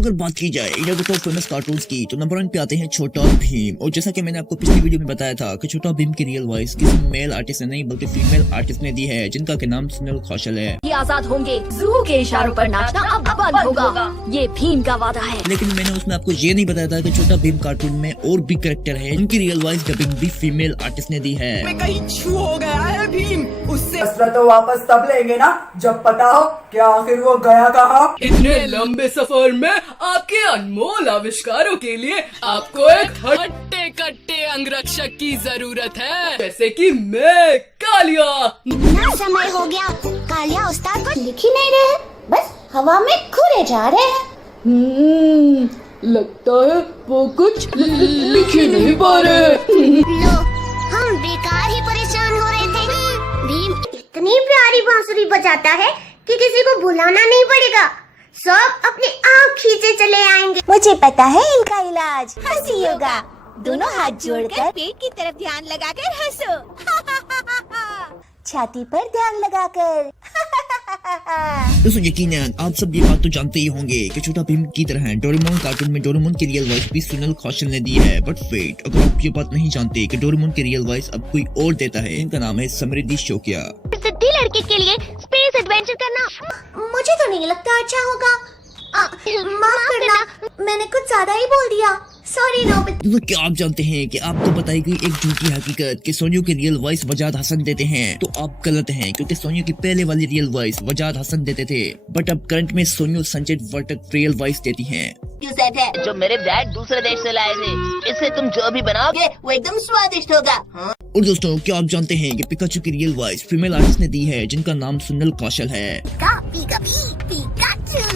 अगर बात की जाए इंडिया के टॉप फेमस कार्टून्स की तो नंबर 1 पे आते हैं छोटा भीम। और जैसा कि मैंने आपको पिछली वीडियो में बताया था कि छोटा भीम की रियल वॉइस किसी मेल आर्टिस्ट ने नहीं बल्कि फीमेल आर्टिस्ट ने दी है, जिनका के नाम सुनील कौशल है। ये आजाद होंगे, जू के इशारों पर नाचना अब बंद होगा, ये भीम का वादा है। लेकिन मैंने उसमें आपको ये नहीं बताया था कि छोटा भीम कार्टून में और भी कैरेक्टर है, उनकी रियल वॉइस डबिंग भी फीमेल आर्टिस्ट ने दी है। कहीं छू हो गया है भीम, उससे तो वापस तब लेंगे ना जब पता हो कि आखिर वो गया कहाँ। इतने लंबे सफर में आपके अनमोल आविष्कारों के लिए आपको एक हट्टे कट्टे अंगरक्षक की जरूरत है, जैसे कि मैं कालिया। इतना समय हो गया, कालिया उस्ताद कुछ लिख ही नहीं रहे, बस हवा में घूरे जा रहे हैं। लगता है वो कुछ लिख ही नहीं पा रहे। लो, हम बेकार ही परेशान हो रहे थे। भीम इतनी प्यारी बांसुरी बजाता है कि किसी को बुलाना नहीं पड़ेगा, सब अपने आप खींचे चले आएंगे। मुझे पता है इनका इलाज, हंसी योगा। दोनों हाथ जोड़कर पेट की तरफ ध्यान लगाकर हंसो। छाती पर ध्यान लगाकर। दोस्तों यकीनन आप सब ये बात तो जानते ही होंगे कि छोटा भीम की तरह डोरेमोन कार्टून में डोरेमोन की रियल वॉइस भी सुनील कौशल ने दी है। बट वेट, अगर आप ये बात नहीं जानते कि डोरेमोन की रियल वॉइस अब कोई और देता है, इनका नाम है समृद्धि शोकिया। सिद्धि लड़के के लिए स्पेस एडवेंचर करना मुझे तो नहीं लगता अच्छा होगा। माफ करना, मैंने कुछ ज्यादा ही बोल दिया, सॉरी नोबिता। तो क्या आप जानते हैं कि आपको बताई गई एक झूठी हकीकत कि सोनियो की रियल वॉइस वजाद हसन देते हैं, तो आप गलत हैं, क्योंकि सोनियो की पहले वाली रियल वॉइस वजाद हसन देते थे, बट अब करंट में सोनियो संजय वर्टक रियल वॉइस देती हैं। जो मेरे डैड दूसरे देश से लाए थे, इससे तुम जो भी बनाओगे वो एकदम स्वादिष्ट होगा। हाँ? और दोस्तों क्या आप जानते हैं कि पिकाचू की रियल वॉइस फीमेल आर्टिस्ट ने दी है, जिनका नाम सुनील कौशल है।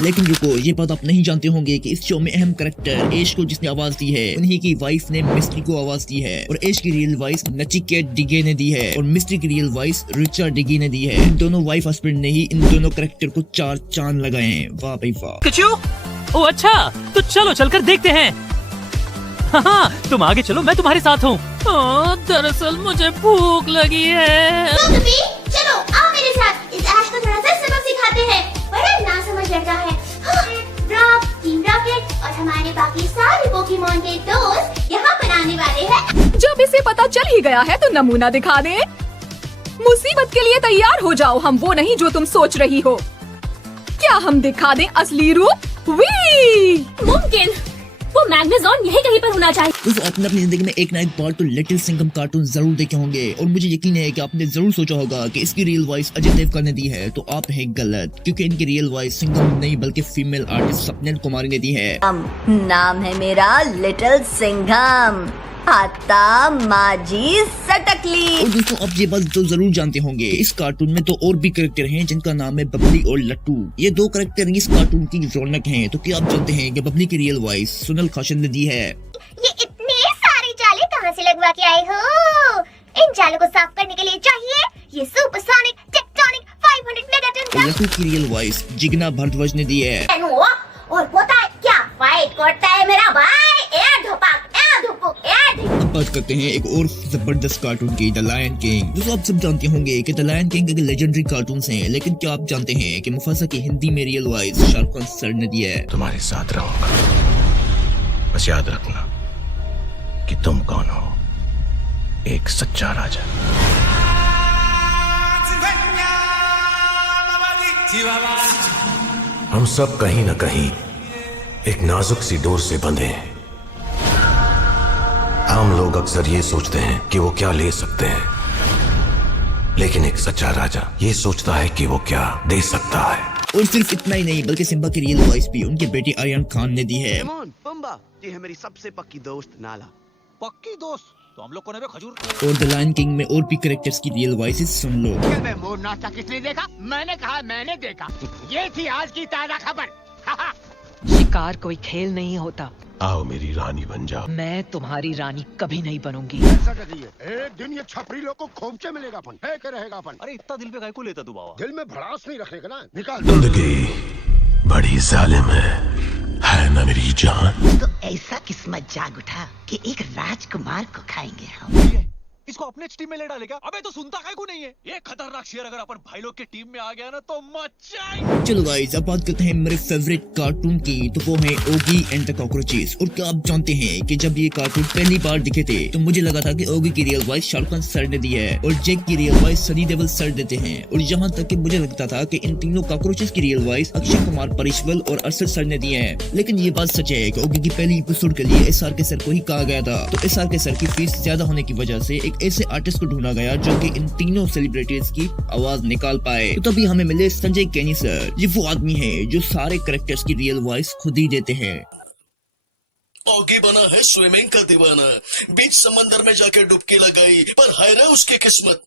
लेकिन रुको, ये बात आप नहीं जानते होंगे कि इस शो में अहम कैरेक्टर एश को जिसने आवाज दी है, उन्हीं की वाइफ ने मिस्ट्री को आवाज दी है। और एश की रियल वॉइस नचिकेत डिगे ने दी है और मिस्ट्री की रियल वॉइस रिचर्ड डिगे ने दी है। इन दोनों वाइफ हस्बैंड ने ही इन दोनों कैरेक्टर को 4 चांद लगाए हैं। वाह भाई वाह। ओ अच्छा, तो चलो चलकर देखते हैं। हाँ, तुम आगे चलो, मैं तुम्हारे साथ हूँ। दरअसल मुझे भूख लगी है। चलो आओ मेरे साथ, इस ऐश को थोड़ा सा सबक सिखाते हैं, बड़ा नासमझ लड़का है। ड्रॉप, टीम रॉकेट और हमारे बाकी सारे पोकेमॉन के दोस्त यहाँ पर आने वाले हैं। जब इसे पता चल ही गया है तो नमूना दिखा दे। मुसीबत के लिए तैयार हो जाओ, हम वो नहीं जो तुम सोच रही हो। क्या हम दिखा दें असली रूप? मुमकिन वो मैग्नेजॉन यही कहीं पर होना चाहिए। दोस्तों आपने अपनी जिंदगी में एक ना एक बार तो लिटिल सिंघम कार्टून जरूर देखे होंगे, और मुझे यकीन है कि आपने जरूर सोचा होगा कि इसकी रियल वॉइस अजय देवगन ने दी है। तो आप हैं गलत, क्योंकि इनकी रियल वॉइस सिंघम नहीं बल्कि फीमेल आर्टिस्ट स्वप्निल कुमारी ने दी है। नाम है मेरा लिटिल सिंघम, आता माजी सटकली। और दोस्तों आप ये बात तो जरूर जानते होंगे, इस कार्टून में तो और भी कैरेक्टर हैं, जिनका नाम है बबली और लट्टू। ये 2 कैरेक्टर इस कार्टून की रौनक हैं। तो क्या आप जानते हैं कि बबली की रियल वॉइस सुनील कौशल ने दी है? ये इतने सारे जाले कहाँ से लगवा के आए हो? इन जालों को साफ करने के लिए चाहिए ये सुपरसोनिक टेक्टोनिक 500 मेगाटन। और लट्टू की रियल वॉइस जिग्ना भारद्वाज ने दी है। और पता है क्या फाइट करता है मेरा भाई? एयर धपाक, एयर धुपुक, एयर धुपुक। अब बात करते हैं एक और जबरदस्त कार्टून की, द लायन किंग। दोस्तों आप सब जानते होंगे कि द लायन किंग एक लेजेंडरी कार्टून हैं, लेकिन क्या आप जानते हैं कि मुफासा की हिंदी में real voice Shahrukh Khan sir ने दी है? तुम्हारे साथ रहूंगा, बस याद रखना कि तुम कौन हो, एक सच्चा राजा। हम सब कहीं न कहीं एक नाजुक सी डोर से बंधे हैं। हम लोग अक्सर ये सोचते हैं कि वो क्या ले सकते हैं, लेकिन एक सच्चा राजा ये सोचता है कि वो क्या दे सकता है। और सिर्फ इतना ही नहीं बल्कि सिम्बा की रियल वॉइस भी उनके बेटे आर्यन खान ने दी है। ये है मेरी सबसे पक्की दोस्त नाला। पक्की दोस्त तो हम लोग को खजूर। और द लायन किंग में और भी कैरेक्टर्स की रियल वॉइसेस सुन लो। मोर नाचता किसने देखा? मैंने कहा मैंने देखा। ये थी आज की ताजा खबर। शिकार कोई खेल नहीं होता। आओ मेरी रानी बन जाओ। मैं तुम्हारी रानी कभी नहीं बनूंगी। ऐसा करिए, एक दिन ये छपरी लोग को खोमचे मिलेगा अपन, है के रहेगा अपन। अरे इतना दिल पे काहे को लेता तू बाबा? दिल में भड़ास नहीं रखेगा ना, निकाल। जिंदगी बड़ी जालिम है ना मेरी जान? तो ऐसा किस्मत जाग उठा कि एक राजकुमार को खाएंगे हम। इसको अपने टीम में ले डालेगा। अबे तो सुनता काहे को नहीं है? ये खतरनाक शेर अगर अपन भाई लोग के टीम में आ गया ना तो मचा। चलो गाइस, अब बात करते हैं मेरे फेवरेट कार्टून की, तो वो है ओगी एंड द कॉकरोचेस। और क्या आप जानते हैं कि जब ये कार्टून पहली बार दिखे थे तो मुझे लगा था कि ओगी की real voice Shahrukh Khan sir ने दी है और जैक की real voice Sunny Deol sir देते हैं। और यहाँ तक कि मुझे लगता था कि इन तीनों कॉकरोचेस की रियल वॉइस अक्षय कुमार, परिश्वल और अरशद सर ने दी है। लेकिन ये बात सच है कि ओगी की पहली एपिसोड के लिए एसआर के सर को ही कहा गया था। तो एसआर के सर की फीस ज्यादा होने की वजह से एक ऐसे आर्टिस्ट को ढूंढा गया जो कि इन तीनों सेलिब्रिटीज की आवाज निकाल पाए। तो तभी हमें मिले संजय केनी सर। ये वो आदमी है जो सारे कैरेक्टर्स की रियल वॉइस खुद ही देते हैं। ओगी बना है स्विमिंग का दीवाना, बीच समंदर में जाके डुबकी लगाई, पर हाय रे उसकी किस्मत,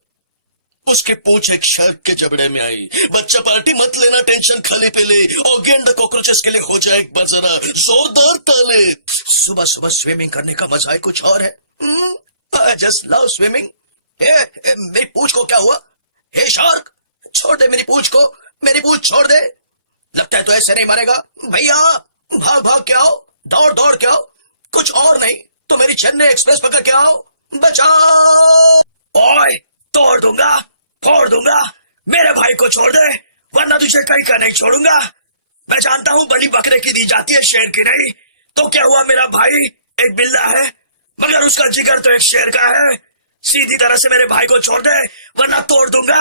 उसकी पूंछ एक शार्क के जबड़े में आई। बच्चा पार्टी मत लेना, टेंशन खाली पे ले, ओगी एंड द कॉकरोचेस के लिए हो जाए एक बजरा जोरदार ताले। सुबह सुबह स्विमिंग करने का मजा ही कुछ और है। I just love swimming. मेरी पूंछ को क्या हुआ? हे शार्क, छोड़ दे मेरी पूंछ को, मेरी पूंछ छोड़ दे। लगता है तो ऐसे नहीं मरेगा भैया। भाग भाग के आओ, दौड़ दौड़ के आओ, कुछ और नहीं तो मेरी चेन्नई एक्सप्रेस पकड़ के आओ, बचाओ। ओए, तोड़ दूंगा, फोड़ दूंगा, मेरे भाई को छोड़ दे वरना तुझे कहीं का नहीं छोड़ूंगा। मैं जानता हूँ बड़ी बकरे की दी जाती है, शेर की नहीं। तो क्या हुआ, मेरा भाई एक बिल्ला है मगर उसका जिगर तो एक शेर का है। सीधी तरह से मेरे भाई को छोड़ दे वरना तोड़ दूंगा।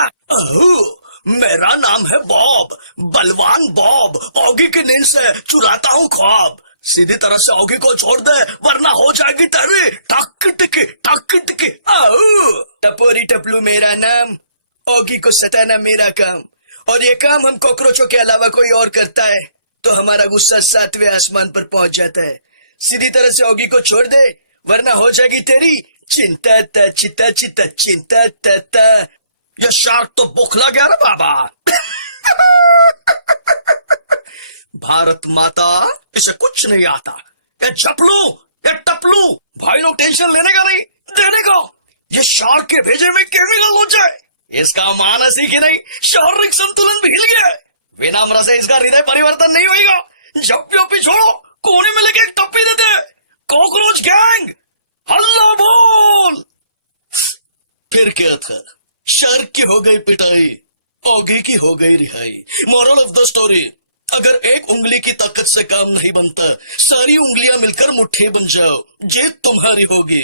मेरा नाम है बॉब, बलवान बॉब, ओगी की नींद से चुराता हूँ ख्वाब। सीधी तरह से ओगी को छोड़ दे वरना हो जाएगी तेरी टक टिकी टक टिकी। टपोरी टपलू मेरा नाम, ओगी को सताना मेरा काम, और ये काम हम कॉकरोचों के अलावा कोई और करता है तो हमारा गुस्सा 7वें आसमान पर पहुंच जाता है। सीधी तरह से ओगी को छोड़ दे वरना हो जाएगी तेरी चिंता ता चिता चिता चिंता ता। ये शार्क तो बुखला गया ना बाबा। भारत माता, इसे कुछ नहीं आता। ये झपलू, ये टपलू, भाई लोग टेंशन लेने का नहीं, देने का। ये शार्क के भेजे में केमिकल हो जाए, इसका मानस ही कि नहीं शारीरिक संतुलन भी हिल गया। विनम्र से इसका हृदय परिवर्तन नहीं होगा। जप्पी ओपी छोड़ो, कोने में लेके एक टप्पी देते। कॉकरोच गैंग हल्ला बोल। फिर क्या था, शार्क की हो गई पिटाई, ओगी की हो गई रिहाई। मोरल ऑफ द स्टोरी, अगर एक उंगली की ताकत से काम नहीं बनता, सारी उंगलियां मिलकर मुट्ठी बन जाओ, जीत तुम्हारी होगी।